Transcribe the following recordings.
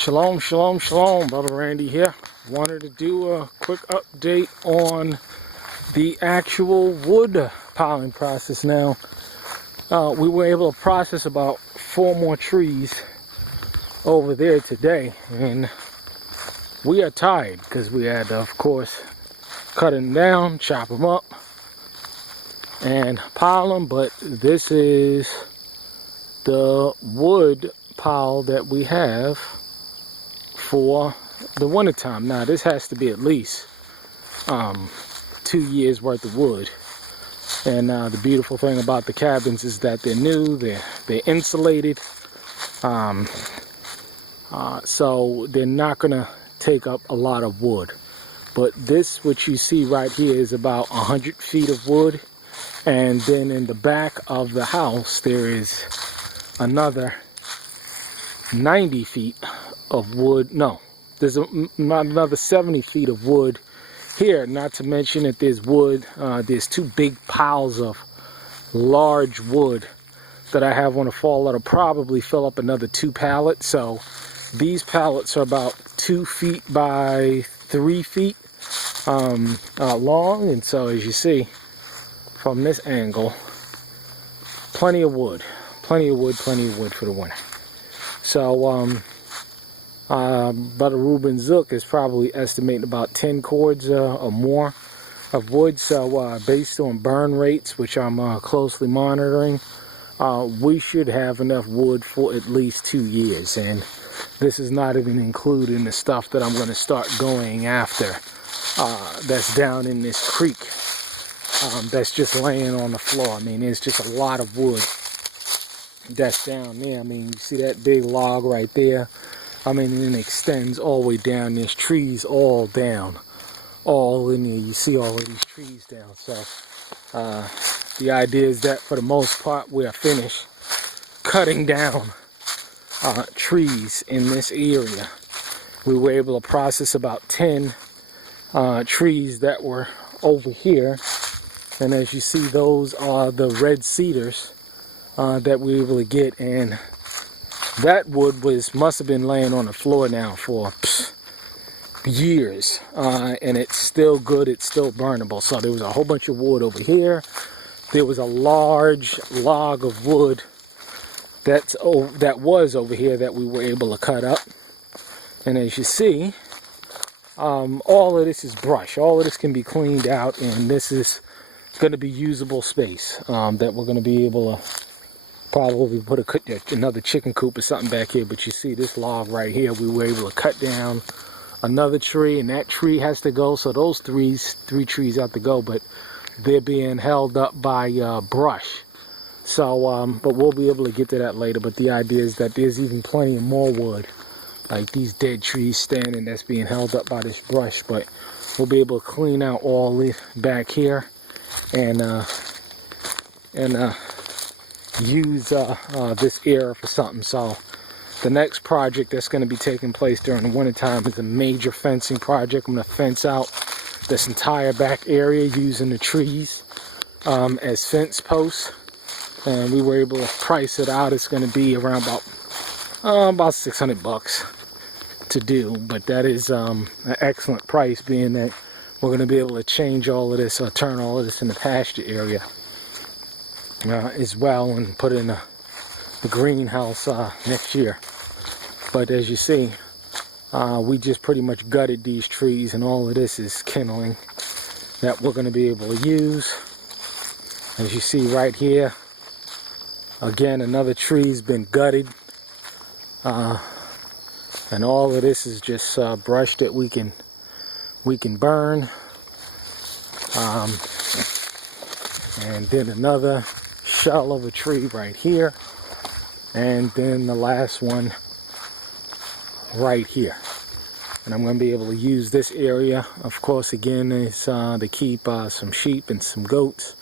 Shalom, shalom, shalom. Brother Randy here. Wanted to do a quick update on the actual wood piling process now. We were able to process about 4 more trees over there today, and we are tired because we had to, of course, cut them down, chop them up, and pile them. But this is the wood pile that we have for the wintertime. Now this has to be at least 2 years worth of wood. And the beautiful thing about the cabins is that they're new, they're insulated, so they're not gonna take up a lot of wood. But this, what you see right here, is about 100 feet of wood, and then in the back of the house there is another 90 feet of wood. No, there's another 70 feet of wood here, not to mention that there's wood, there's 2 big piles of large wood that I have on the fall that'll probably fill up another 2 pallets. So these pallets are about 2 feet by 3 feet long, and so as you see from this angle, plenty of wood for the winter. So Brother Ruben Zook is probably estimating about 10 cords or more of wood. So based on burn rates, which I'm closely monitoring, we should have enough wood for at least 2 years. And this is not even including the stuff that I'm going to start going after that's down in this creek, that's just laying on the floor. I mean, there's just a lot of wood that's down there. I mean, you see that big log right there? I mean, it extends all the way down. There's trees all down, all in there. You see all of these trees down. So the idea is that for the most part we are finished cutting down trees in this area. We were able to process about 10 trees that were over here, and as you see, those are the red cedars that we were able to get. And that wood must have been laying on the floor now for years, and it's still good, it's still burnable. So there was a whole bunch of wood over here. There was a large log of wood that was over here that we were able to cut up. And as you see, all of this is brush. All of this can be cleaned out, and this is going to be usable space that we're going to be able to probably put another chicken coop or something back here. But you see this log right here, we were able to cut down another tree, and that tree has to go. So those three trees have to go, but they're being held up by brush. So but we'll be able to get to that later. But the idea is that there's even plenty of more wood, like these dead trees standing, that's being held up by this brush. But we'll be able to clean out all this back here and use this area for something. So the next project that's going to be taking place during the winter time is a major fencing project. I'm going to fence out this entire back area using the trees as fence posts, and we were able to price it out. It's going to be around about 600 bucks to do, but that is an excellent price, being that we're going to be able to change all of this, or turn all of this into pasture area as well, and put in the greenhouse next year. But as you see, we just pretty much gutted these trees, and all of this is kindling that we're going to be able to use. As you see right here, again, another tree's been gutted, and all of this is just brush that we can burn. And then another shell of a tree right here, and then the last one right here. And I'm going to be able to use this area, of course, again, is to keep some sheep and some goats,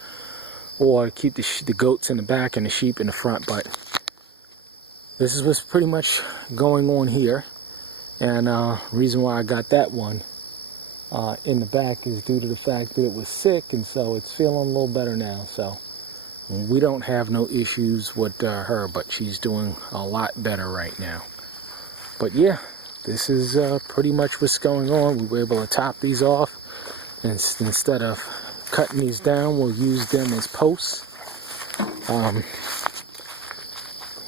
or keep the goats in the back and the sheep in the front. But this is what's pretty much going on here. And reason why I got that one in the back is due to the fact that it was sick, and so it's feeling a little better now. So we don't have no issues with her, but she's doing a lot better right now. But yeah, this is pretty much what's going on. We were able to top these off, and instead of cutting these down, we'll use them as posts.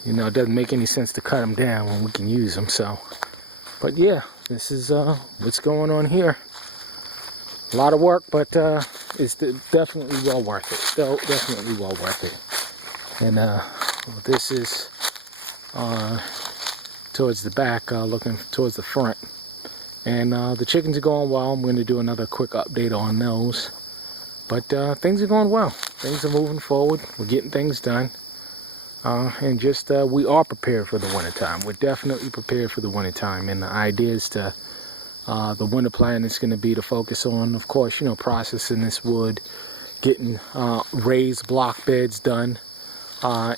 You know, it doesn't make any sense to cut them down when we can use them. So, but yeah, this is what's going on here. A lot of work, but it's definitely well worth it. Still definitely well worth it. And this is towards the back, looking towards the front. And the chickens are going well. I'm going to do another quick update on those. But things are going well. Things are moving forward. We're getting things done. And just we are prepared for the wintertime. We're definitely prepared for the wintertime. And the idea is to, the winter plan is going to be to focus on, of course, you know, processing this wood, getting raised block beds done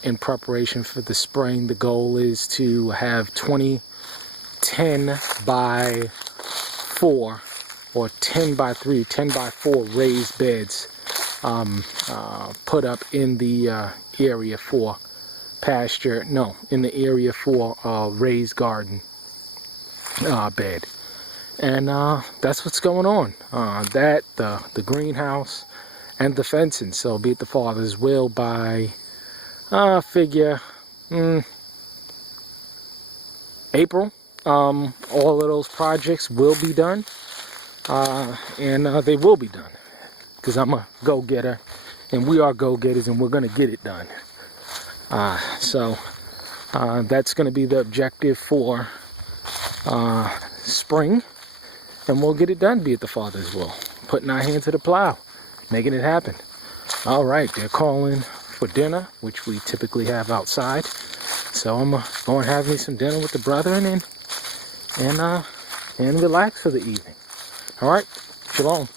in preparation for the spring. The goal is to have 20 10 by 4 or 10 by 3, 10 by 4 raised beds put up in the area for pasture, no, in the area for raised garden bed. And that's what's going on. That, the greenhouse, and the fencing. So be it the Father's will by, figure, April. All of those projects will be done. And they will be done. Because I'm a go-getter. And we are go-getters, and we're going to get it done. So that's going to be the objective for spring, and we'll get it done, be it the Father's will. Putting our hand to the plow, making it happen. All right, they're calling for dinner, which we typically have outside. So I'm going to have me some dinner with the brethren and relax for the evening. All right, shalom.